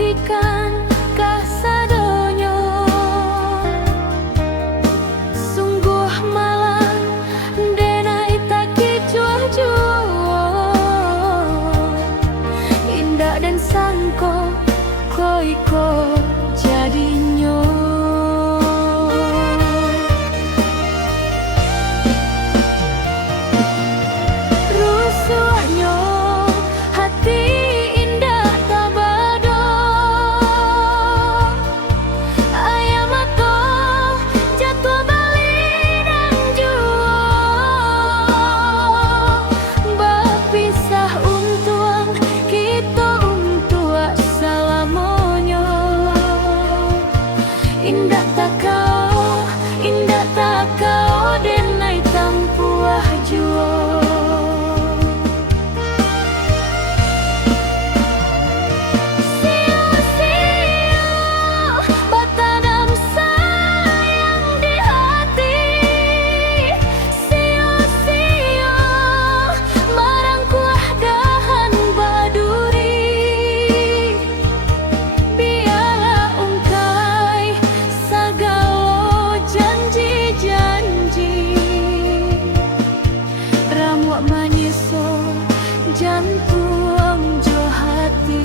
ikan kasadonyo. Sungguh malang denai taki jua-jua, indah dan sangko koiko jadinyo. Rusuhnya hati indah tabado, ayam atau jatuh balik dan jua, berpisah untuang kita untua salamonyo. Indah tak kau denai tampuah jua. Jantung jo hati,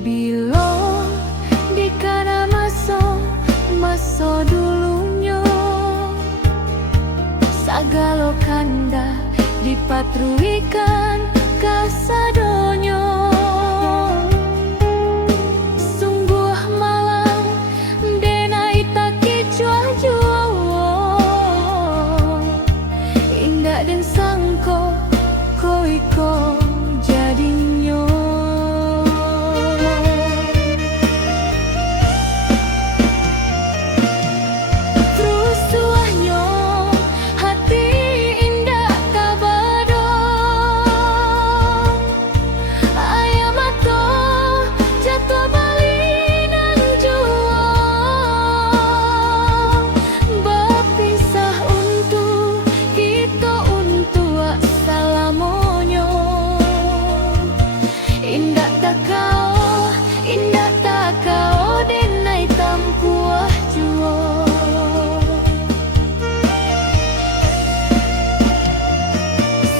bila dikana maso dulunya, sagalo kanda dipatruikan kasadonyo. Sungguh malang denai taki jua-jua, indah dan sangko koiko jadinyo. Indah tak kau denai tampuah jua.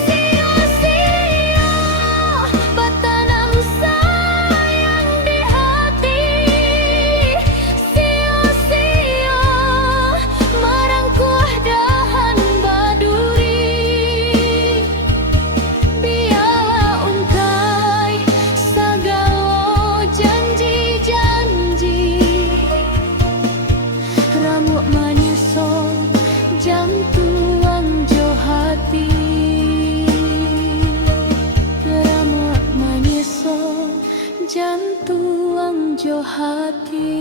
Sia-sia bertanam sayang di hati, sia-sia merangkuh dahan baduri. Biarlah ungkai sagalo janji-janji, ramuk maniso jantung jo hati, ramuk maniso jantung jo hati.